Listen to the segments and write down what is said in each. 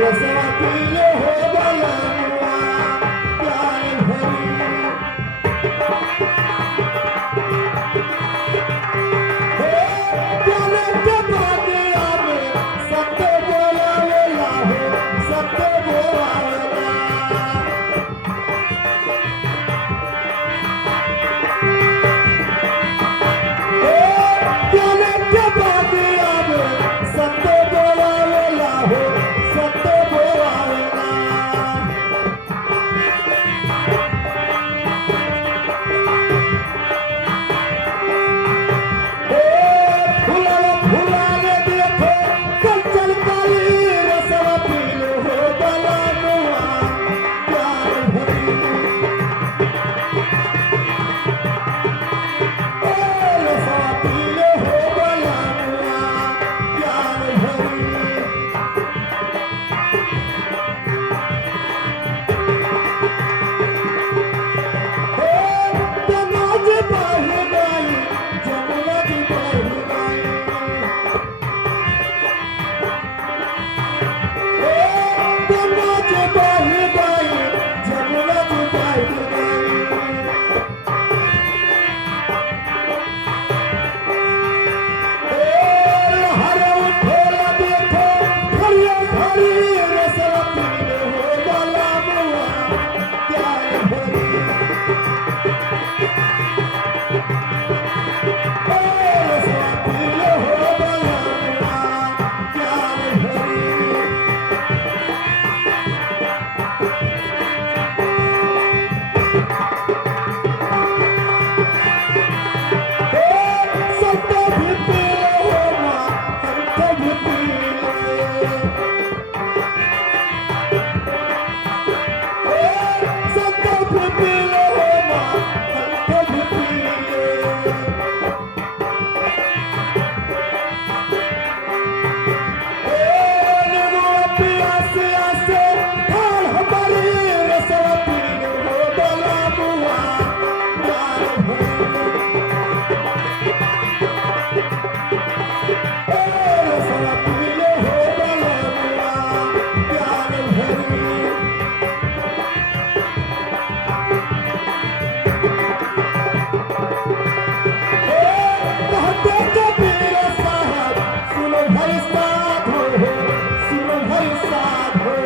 रसवा पीले हो बलनुआ प्यार भरी प्यारे के बागिया में सत्य बोलावेला हो सत्य बोलावेला प्यारे के बागिया में सत्य बोलावेला हो सत्य बोलावेला फुलावा फुलाने देखो कंचन काली रसवा पीले हो बलनुआ प्यार भरी रसवा पीले हो बलनुआ प्यार भरी तनाज बढ़ गई जमुना जी बढ़ गई तनाज बढ़ गई जमुना जी बढ़ गई हरे उठेला देखो घड़िया घड़ी रसवा पीले हो बलनुआ प्यार भरी रसवा पीले हो बलनुआ प्यार भरी सत्य भी पीले हो माँ कंठ भी पीले सत्य भी पीले हो माँ कंठ भी पीले निगुआ पिया से आसे ढाल हमारी रसवा पीले हो बलनुआ प्यार भरी रसवा पीले हो बलनुआ प्यार भरी कहते कबीर साहब सुनो भाई साधो सुनो भाई साधो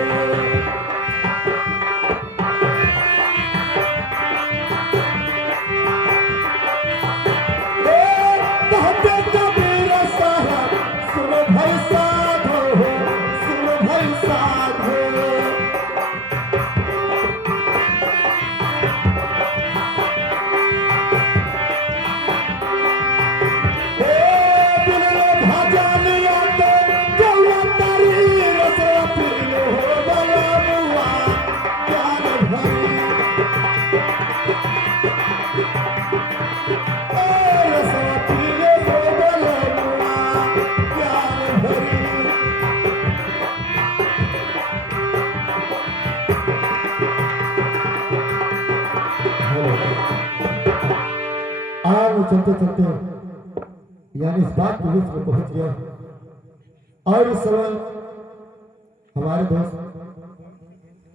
कहते कबीर साहब सुनो भाई साधो सुनो भाई साधो बिनलो भाजा लिया तो जौला तारी रसवा पीले हो बलनुआ प्यार भरी रसवा पीले हो बलनुआ प्यार भरी आगे चलते चलते यानी इस बात के बीच में पहुंच गया और इस समय हमारे दोस्त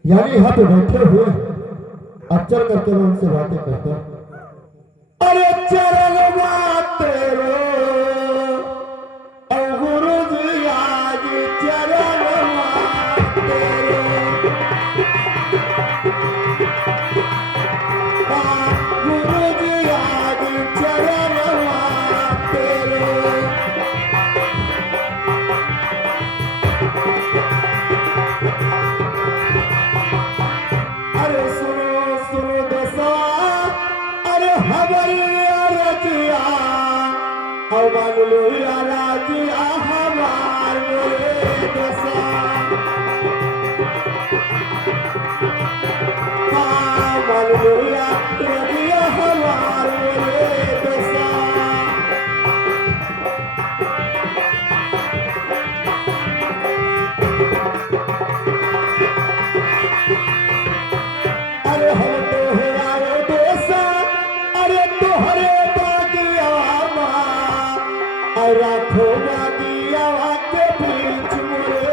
यानी यहाँ पे बैठे हुए अब चल करके मैं उनसे बातें करता हूं। अरे चरण तेरो और गुरु जी आज चरण तेरो गुरु जी आज चरण तेरो अरे सुनो सुनो दसा अरे हमारी रजिया और मान लो राजिया हमार मोरे दसा मान लो रजिया हमार मोरे दसा अरे हम तो हमारे दोसा अरे तोहरे बागिया माँ और राखो बागिया के बीच मुरे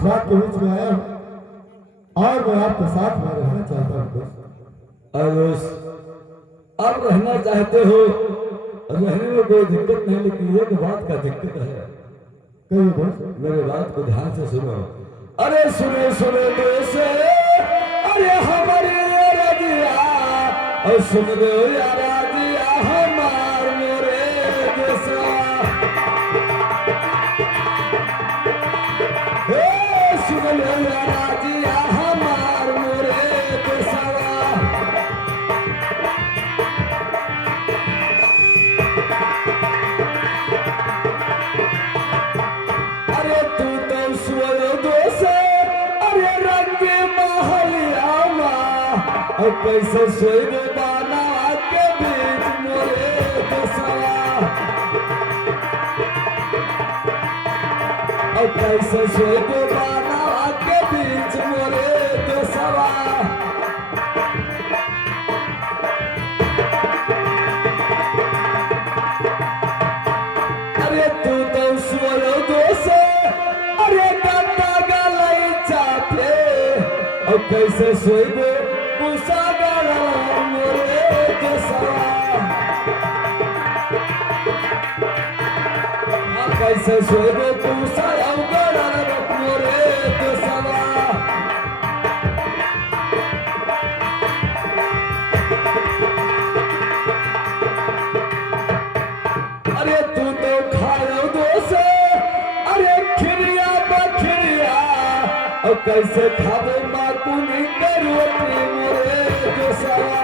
इस बात के बीच में आया हूँ और मैं आपके साथ में रहना चाहता हूँ दोस्त। और दोस्त आप रहना चाहते हो, रहने में कोई दिक्कत नहीं, लेकिन एक बात का दिक्कत है। कहिए दोस्त। मेरे बात को ध्यान से सुनो। अरे सुनो सुनो दोस्त, अरे हमारी रजिया और सुन लो यार रजिया हमार मोरे देसा। सुन लो यार रजिया हमार मोरे देसा। अरे तू तो सुनो दोस्त, अरे रंग महलिया और कैसे सोई बाना के बीच मोरे देसवा। और कैसे सोई बाना के बीच मोरे देसवा। अरे तू तो सुनो दोस्त, अरे गंदा गलाई चापे और कैसे सोई कैसे सोए तू सारा मोरे देसवा। अरे तू तो खाओ दोस्त, अरे खिरिया बखिरिया और कैसे खावे माकुनी करो मोरे देसवा।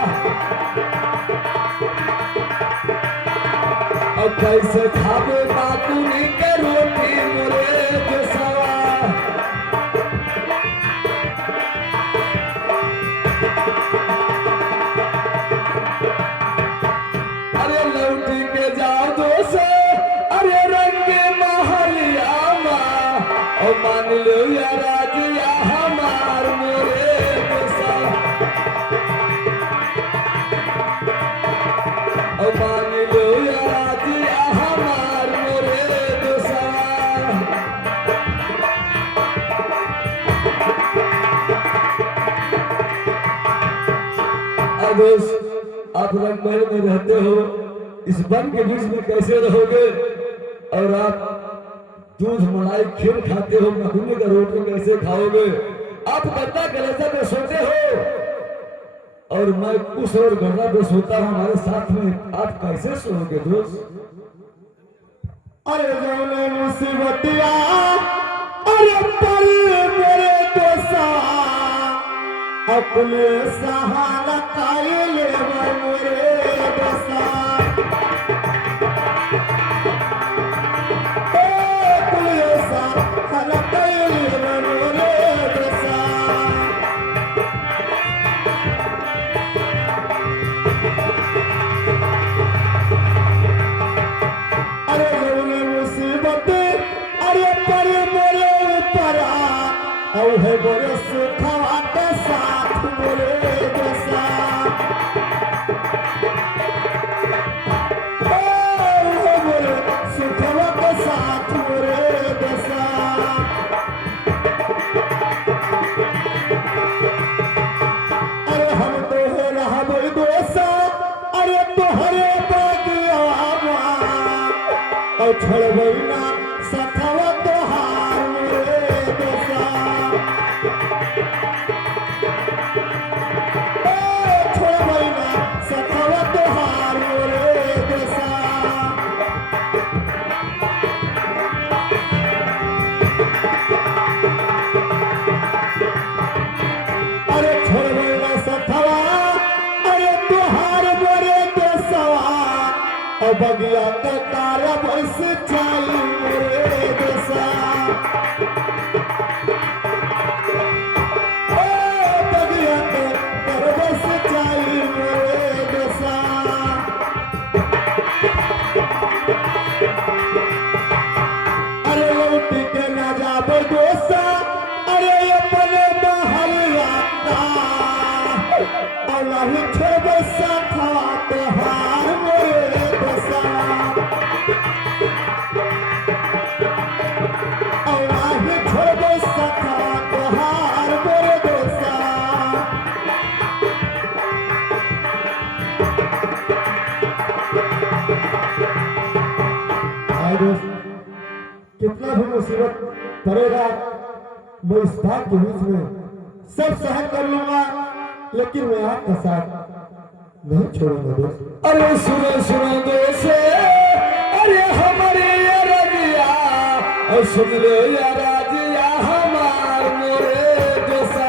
और कैसे खावे माकुनी करो मोरे देसवा। अरे लौटी के जाओ दोस्त, अरे रंग महलिया और मान लो या राजिया हमार मोरे देसा। और मान लो या राजिया हमार मोरे देसा। दोस्त आप रंगमहल में रहते हो, इस वन के बीच में कैसे रहोगे? और आप दूध मलाई खीर खाते हो, मखनी का रोटी कैसे खाओगे? आप गद्दा गलेजा में सोते हो और मैं उस और गद्दा पे सोता हूँ हमारे साथ में, आप कैसे सोओगे दोस्त? अरे जौने मुसीबतिया अरे पल मेरे दोसा अपने सहारा कायले मोरे दोसा। है बोले सुखवा के साथ बोले दोसा। है बोले सुखवा के साथ बोले दोसा। अरे हम तो है रहा बोल दोसा, अरे तोहरे बागिया और छोड़ ना सखवा तोहार मोरे दोसा। बगिया के तारा बस चाई मोरे दोसा। बगिया के तारा बस चाई मोरे दोसा। अरे लौटी के ना जाबे दोसा, अरे अपने महलिया का और नहीं छोड़बे साथा तोहार मोरे दोसा। और नहीं छोड़बे हाँ दोस्त, कितना भी मुसीबत पड़ेगा मैं इस बात के बीच में सब सहन कर लूंगा, लेकिन मैं आपका साथ नहीं छोड़ूंगा दोस्त। अरे सुनो सुनो दोस्त, अरे हमारे ये रजिया, और सुन लो ये राजिया हमार मोरे दोसा।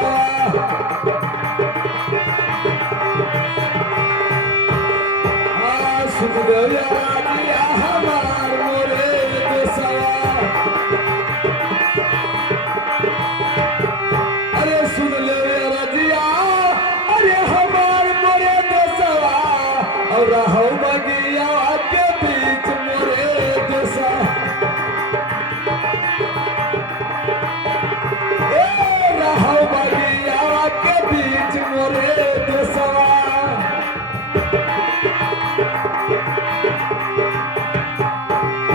सुन लो ये राजिया हमार मोरे दोसा। अरे सुन लो ये रजिया, अरे हमार मोरे दोसा, और रहो बगिया के बीच मोरे दोसा। रहो बगिया के बीच मोरे दोसा।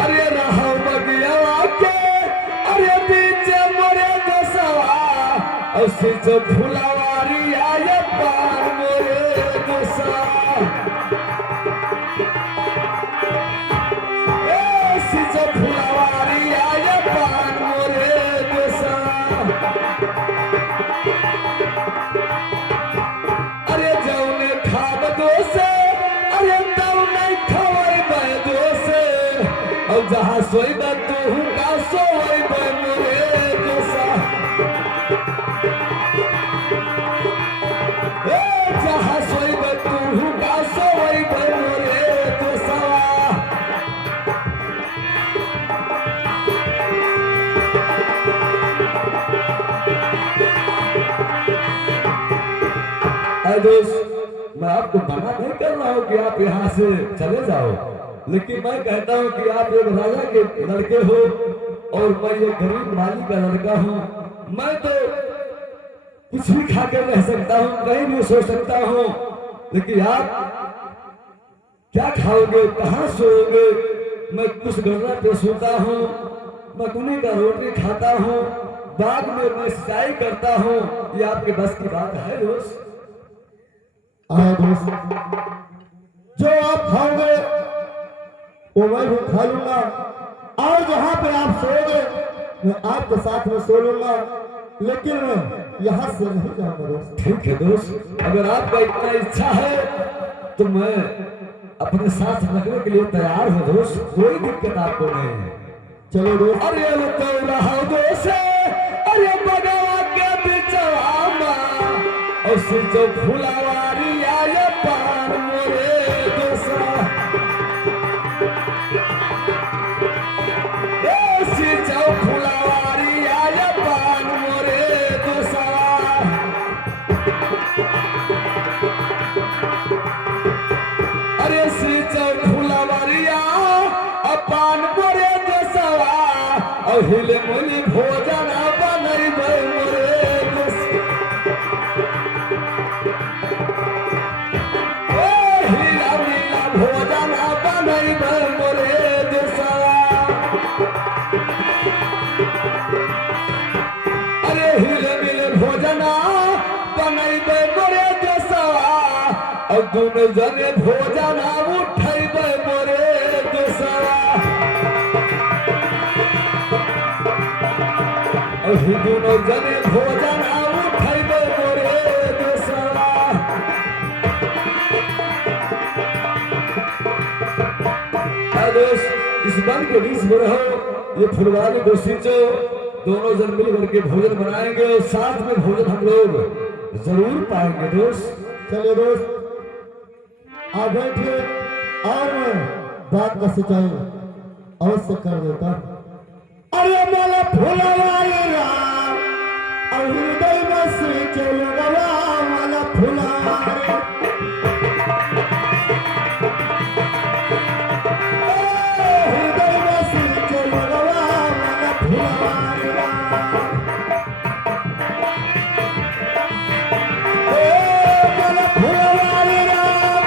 अरे रहो बगिया के, अरे बीच मोरे दोसा, और सिच फुलवारी आए पार मोरे दोसा। सिच फुलवारी आए पार मोरे दोसा। अरे जौने खाब दोसे, अरे तौने खवैबे दोसे, और जहाँ सोइबे तू का सोइबे मोरे दोसा। जहाँ सोइबे तू का सोइबे मोरे दोसा। अरे दोस्त, मैं आपको मना नहीं कर रहा हूँ कि आप यहाँ से चले जाओ, लेकिन मैं कहता हूँ कि आप एक राजा के लड़के हो और मैं एक गरीब माली का लड़का हूँ। मैं तो कुछ भी खा कर रह सकता हूँ, कहीं भी सो सकता हूँ, लेकिन आप क्या खाओगे, कहाँ सोओगे? मैं कुछ गन्ना पे सोता हूँ, मकुनी का रोटी खाता हूँ, बाग में मैं सिंचाई करता हूँ। ये आपके बस की बात है दोस्त? हाँ दोस्त, जो आप खाओगे वो मैं भी खा लूंगा, और जहाँ पे आप सोओगे मैं आपके साथ में सो लूंगा, लेकिन मैं यहाँ से नहीं जाऊंगा दोस्त। ठीक है दोस्त, अगर आपका इतना इच्छा है तो मैं अपने साथ रखने के लिए तैयार हूँ दोस्त, कोई दिक्कत आपको नहीं है। चलो दोस्त। अरे तो रहा दोस्त, अरे बगवा के बिचवा माँ, और सिचो फुलवारी आए पार मोरे दोसा। सिचो फुलवारी आए पार मोरे दोसा। अरे सिचो फुलवारिया अपान मोरे दोसा, और हिले मुली भोजन बनैबे मोरे दोसा। हीरा नीला भोजन बनैबे मोरे दोसा। अरे हिले मिले भोजन बनैबे मोरे दोसा, और दोनों जने भोजन उठैबे मोरे दोसा। और दोनों जने भोजन उठैबे मोरे दोसा। दोस्त, इस वन के बीच में रहो, ये फुलवारी को सींचो, दोनों जन मिल करके भोजन बनाएंगे और साथ में भोजन हम लोग जरूर पाएंगे दोस्त। चलिए दोस्त, आप बैठिए और मैं बात का सिंचाई अवश्य कर देता हूँ। अरे मला फुलवारी राम, और हृदय में सींचे लगवा मला फुलवारी। हृदय में सींचे लगवा मला फुलवारी राम। मला फुलवारी राम,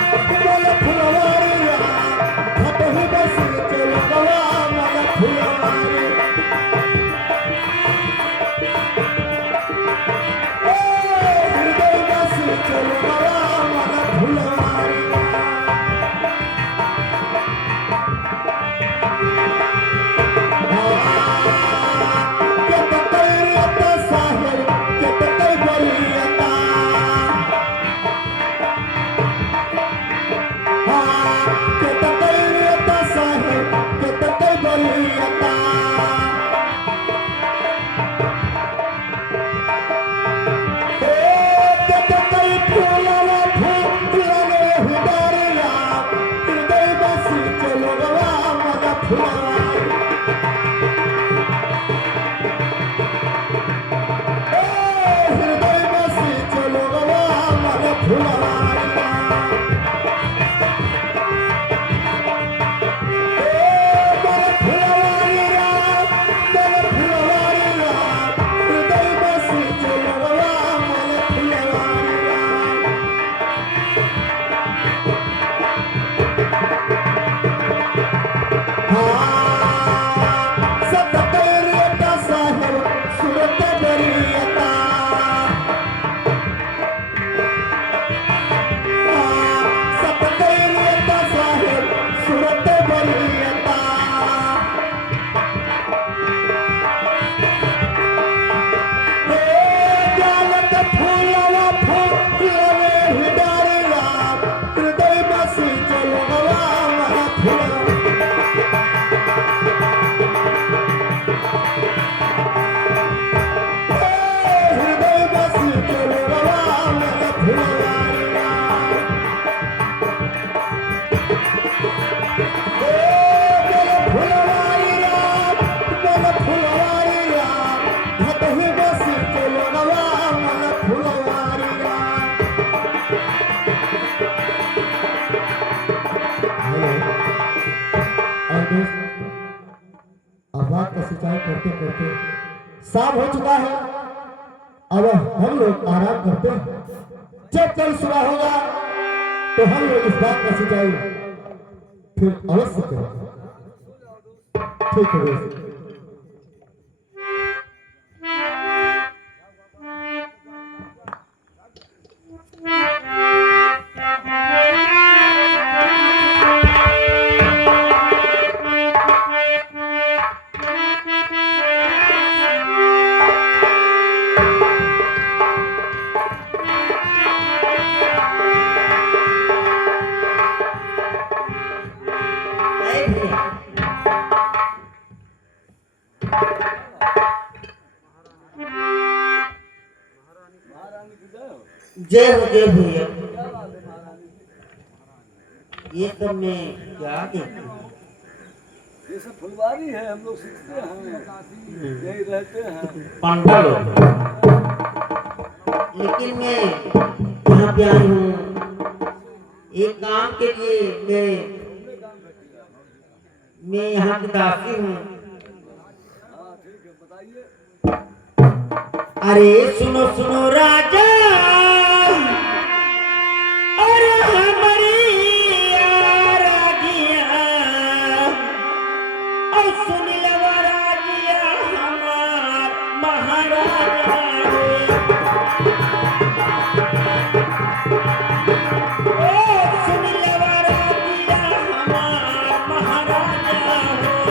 मला फुलवारी राम, हृदय में सींचे लगवा मला फुलवारी। हृदय में सींचे लगवा मला सतकरियता साहेब सूरत बरियता सतकरियता साहेब सूरत बरियता जालत फूलवा फूलवे हिडारला हृदय बसी चलवा मला फूल हृदय बसी चलवा मला फुलवारीला मला फुलवारीला हृदय बसी चलवा मला फुलवारीला और दोस्त अब बात का सिंचाई करते करते शाम हो चुका है। अब हम लोग आराम करते हैं। जब कल सुबह होगा तो हम लोग इस बात का सिंचाई फिर अवश्य करेंगे। ठीक है दोस्त। जय हो जय भैया। ये सब में क्या देखते हैं? ये सब फुलवारी है, हम लोग सीखते हैं, यही रहते हैं। पंडा लोग। लेकिन मैं यहाँ पे आई हूँ एक काम के लिए। मैं यहाँ की दासी हूँ। हाँ ठीक है, बताइए। अरे सुनो सुनो राजा, अरे हमारी राजिया, और सुन लो राजिया हमार महाराजा। ओ सुन लो राजिया हमार महाराजा हो।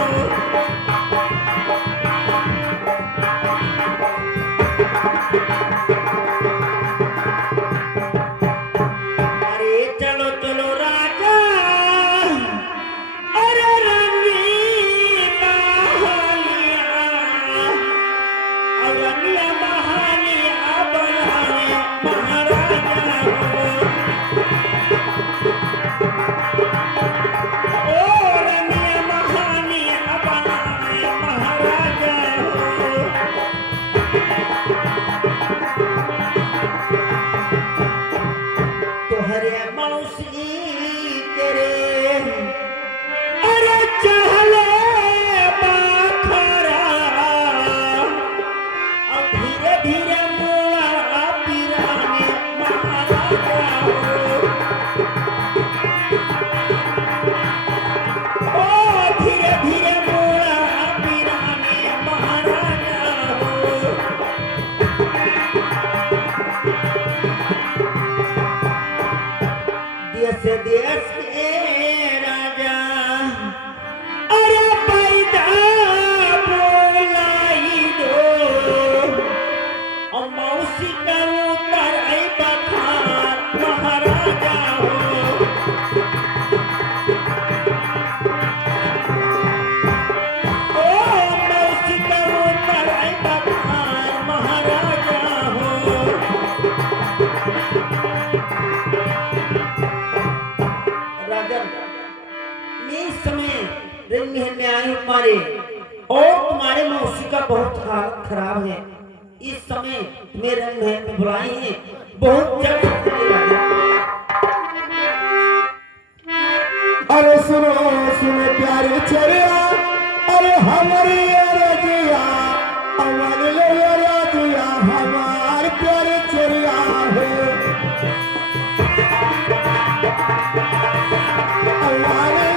अरे चलो चलो राजा, अरे रंगी बहालिया, और रंगिया बहालिया बनाए महाराजा हो। ओ रंगिया बहालिया बनाए महाराजा हो। तोहरे मौसी तेरे अरे चहले बाखरा, और धीरे धीरे मुआ पिराने महाराजा हो। ओ धीरे धीरे मुआ पिराने महाराजा हो। देश के राजा अरे पैदा बोलाई दो, और मौसी का उतर आई बखार महाराजा हो। ओ मौसी का उतर आई बखार महाराजा हो। राजन, मैं इस समय रंग महल में आई हूँ तुम्हारे, और तुम्हारे मौसी का बहुत हालत खराब है। इस समय तुम्हें रंग महल में बुलाई है, बहुत जल्द अरे सुनो सुनो प्यारे चरिया, अरे हमारी रजिया, हमारे रजिया, हमारे प्यारे चरिया हो। हमारे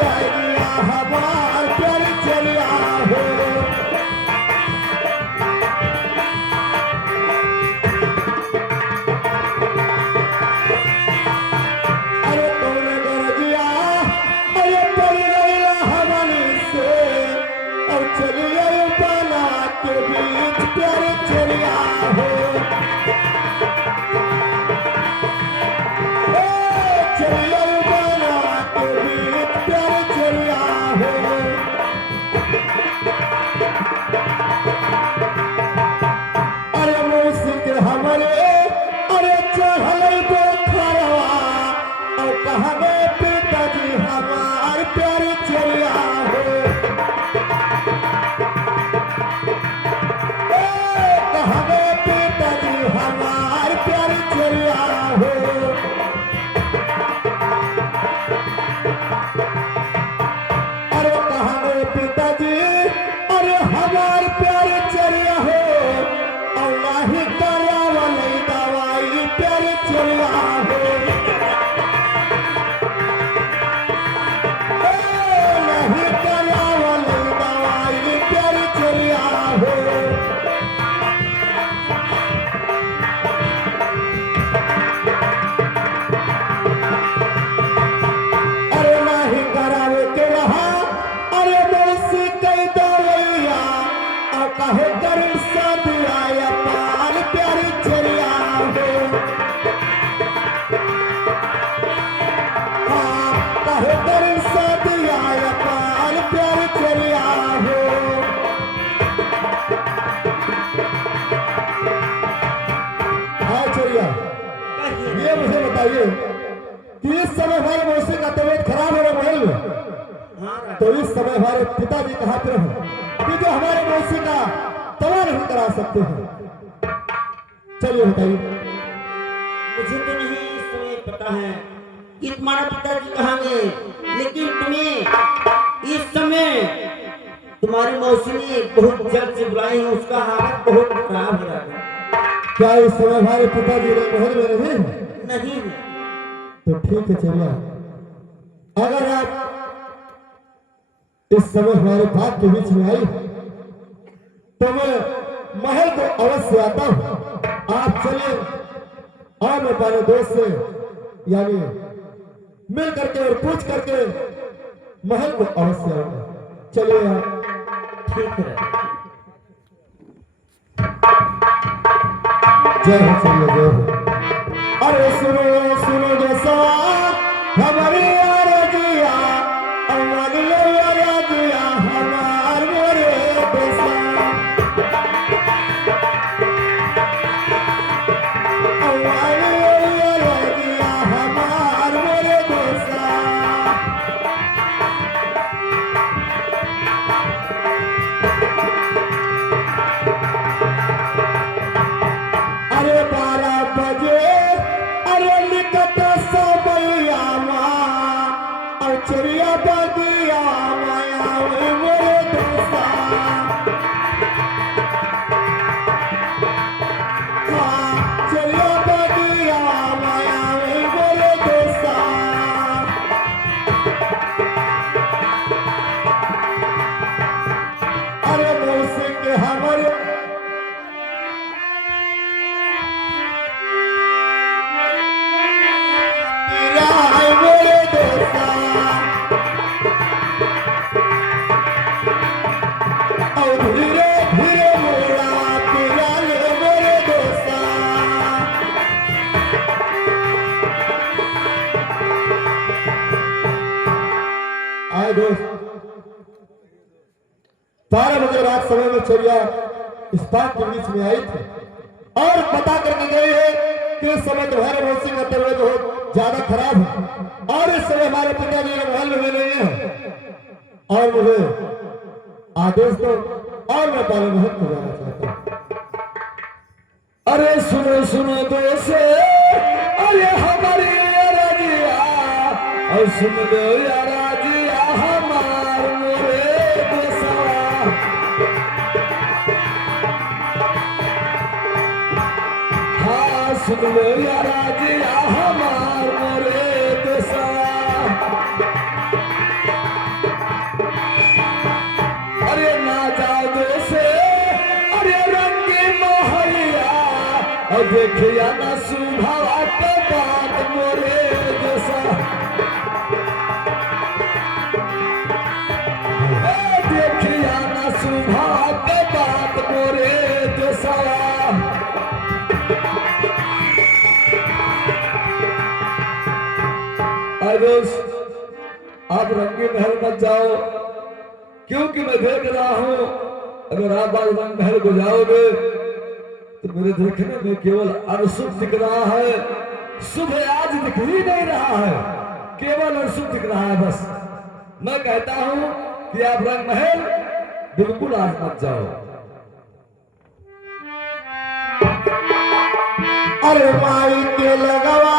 रजिया, हमारे पिताजी अरे हमार प्यारे चरिया हो और नाही करावा नहीं दवाई प्यारे चरिया हो नहीं करावा नहीं दवाई प्यारे चरिया हो अरे नाही करावे के रहा अरे मौसी कई दवैया और कहे कर सब आया पाल प्यारी चरिया हो हाँ कहे कर सब आया पाल प्यारी चरिया हो हाँ चरिया कहिए ये मुझे बताइए कि इस समय हमारे मौसी का तबीयत खराब हो रहा महल में हाँ राजा। तो इस समय हमारे पिताजी कहाँ पे हैं कि जो हमारे मौसी का दवा नहीं करा सकते हैं चलिए बताइए मुझे तो नहीं इस समय पता है कि तुम्हारा पिताजी कहाँ गए, लेकिन तुम्हें इस समय तुम्हारी मौसी ने बहुत जल्द से बुलाई है, उसका हालत बहुत खराब है राजा। क्या इस समय हमारे पिताजी महल में नहीं हैं? नहीं है। तो ठीक है चलिए अगर आप इस समय हमारे बात के बीच में आई तो मैं महल को अवश्य आता हूं आप चलिए और मैं अपने दोस्त से यानी मिल करके और पूछ करके महल को अवश्य आऊंगा चलिए आप ठीक है जय हो चलिए जय हो अरे सुनो सुनो जैसा हमारी आरज़िया अमर लो आरज़िया हमार मोरे देसा अमर लो आरज़िया हमार मोरे देसा अरे 12 बजे अरे निकट समैया और चरिया बगिया माया मोरे दोसा हाँ चरिया बगिया माया मोरे दोसा अरे मौसी के हमारे राय मोरे दोसा और धीरे धीरे मोरा पिया ले मोरे दोसा आए दोस्त 12 बजे रात समय में चलिया इस बात के बीच में आई थी और पता करके गई है कि इस समय तुम्हारे मौसी का तबीयत बहुत ज्यादा खराब है और इस समय हमारे पिताजी महल में नहीं है और मुझे आदेश दो और मैं पाले महल को जाना चाहता हूँ अरे सुनो सुनो दोसे अरे हमारी राजिया और सुन लो यार राजिया हमार मोरे दोसा हाँ सुन लो यार राजिया हमार मोरे दोसा अरे ना जाओ दोसे अरे रंगी मोहलिया और देखिया ना सुभावा के बात मोरे दोसा देखिया ना सुभावा के बात मोरे दोसा आप रंगी महल मत जाओ क्योंकि मैं देख रहा हूं अगर आप आज रंग महल को जाओगे तो मेरे देखने में केवल अनशुभ दिख रहा है शुभ आज दिख ही नहीं रहा है केवल अनशुभ दिख रहा है बस मैं कहता हूं कि आप रंग महल बिल्कुल आज मत जाओ अरे माई के लगवा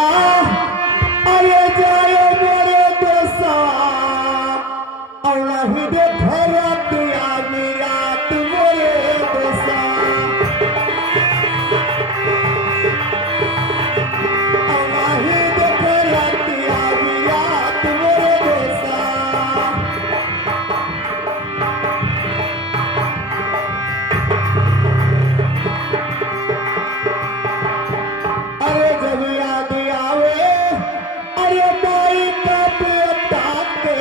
अरे जाए मोरे दोसा और नहीं दे रात आवी रात मोरे दोसा नाही देख रात आवी रात मोरे दोसा अरे जब याद आवे अरे माई का बेटा के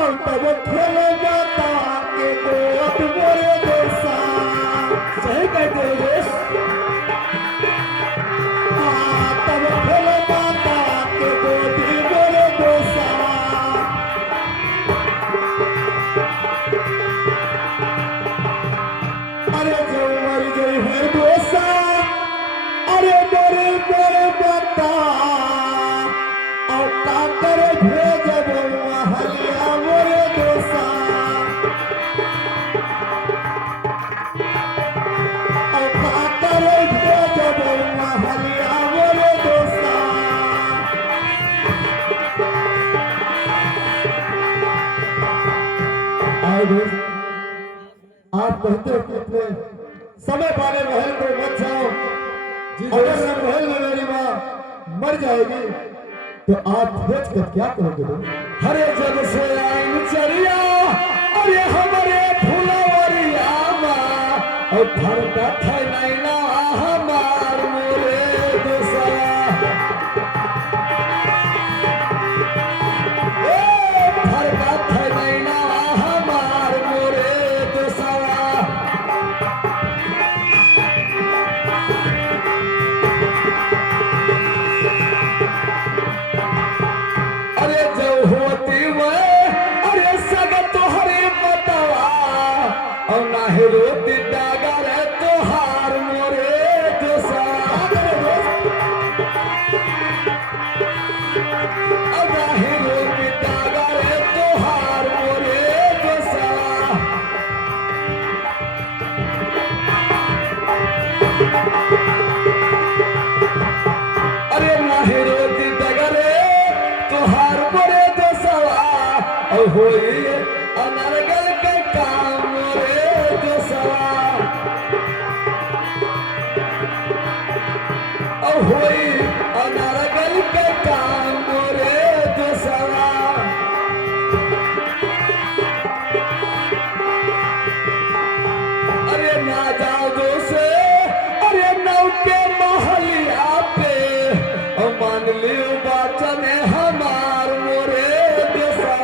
हम तब खेले माता के गोद मोरे दोसा सही कहते हो दोस्त। तब खेले माता के गोद मोरे दोसा अरे जो मर गई है दोसा अरे मोरे मोरे बता और काकर भेजब महलिया मोरे दोसा और काकर भेजब महलिया मोरे दोसा आए दोस्त आप कहते हो कि इतने समय पाने महल को मत जाओ अगर मैं महल में मेरी माँ मर जाएगी तो आप खोज कर क्या करोगे दोस्त हरे जग से आइन चरिया अरे हमारे फुलवरिया माँ और फरता था नैना हमार मोरे दोसा फरता था नैना हमार मोरे दोसा अरे जो होती मैं अरे सग तोहरे बतावा और ना ही रोती डागर तोहार मोरे दोसा और ना ही रोती डागर तोहार मोरे दोसा अरे ना ही रोती डगरे तोहार मोरे दोसवा और होई अनरगल के काम मोरे दोसवा और होई अनरगल के काम मोरे दोसवा अरे ना जाओ दोसे अरे नौ के महलिया पे और मान लियो बाचन हमार मोरे दोसा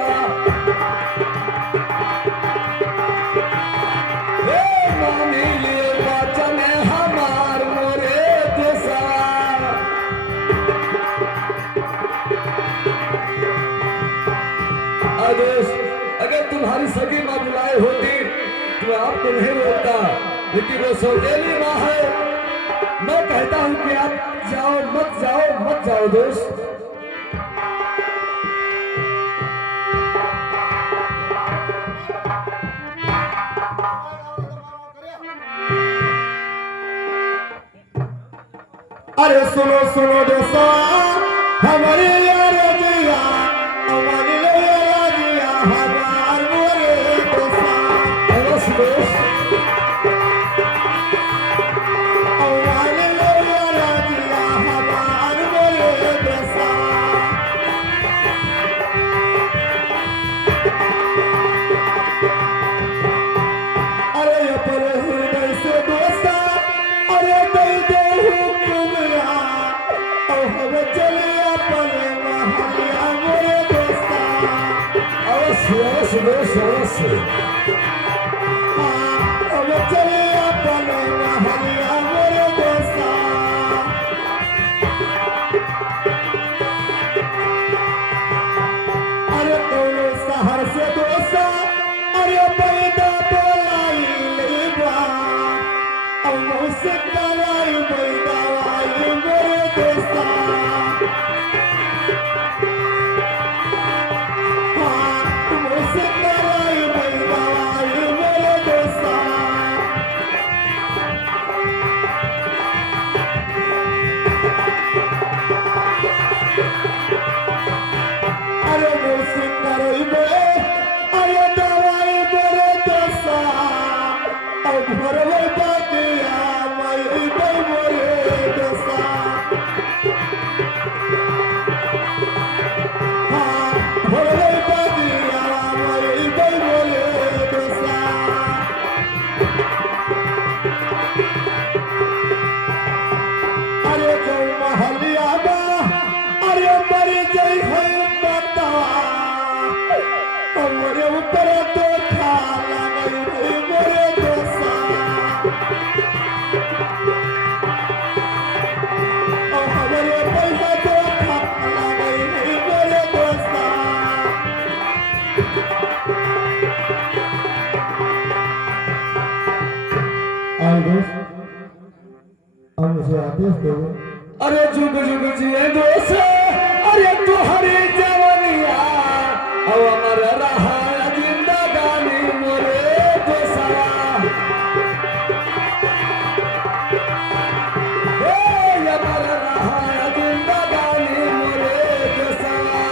मान लियो बाचन हमार मोरे दोसा आदेश अगर तुम्हारी सगी माँ बुलाए होती तो मैं आपको नहीं रोकता लेकिन वो सौतेली माँ है मैं कहता हूँ कि आप जाओ मत जाओ दोस्त अरे सुनो सुनो दोसा हमारी यार जिया हमारी यार जिया हमार मोरे दोसा अवश्य दोस्त हमारी यार जिया हमार मोरे दोसा अरे अपने हृदय से दोसा अरे दई दे हुक्मिया और हम चले अपने महलिया मोरे दोसा अवश्य दोस्त अवश्य हम चले अपने महलिया मोरे दोसा अरे कौनो शहर से दोसा अरे पैदा बोलाई लेबा और मुझसे कलाई पैदा आई मोरे दोसा मुझसे कलाई पैदा आई ऊपर तो खाला गई मोरे दोसा और हमारे पैसा तो खाला गई मोरे दोसा आई दोस्त अब मुझे आदेश दो अरे जुग जुग जिए दोस्त अरे तुहरी जवानिया अब हमारा रहा जिंदगानी मोरे दोसवा हमारा रहा जिंदगानी मोरे दोसवा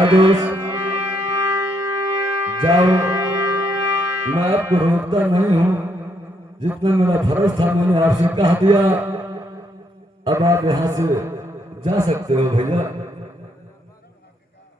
आदेश जाओ मैं आपको रोकता नहीं हूं जितना मेरा फर्ज था मैंने आपसे कह दिया अब आप यहां से जा सकते हो भैया।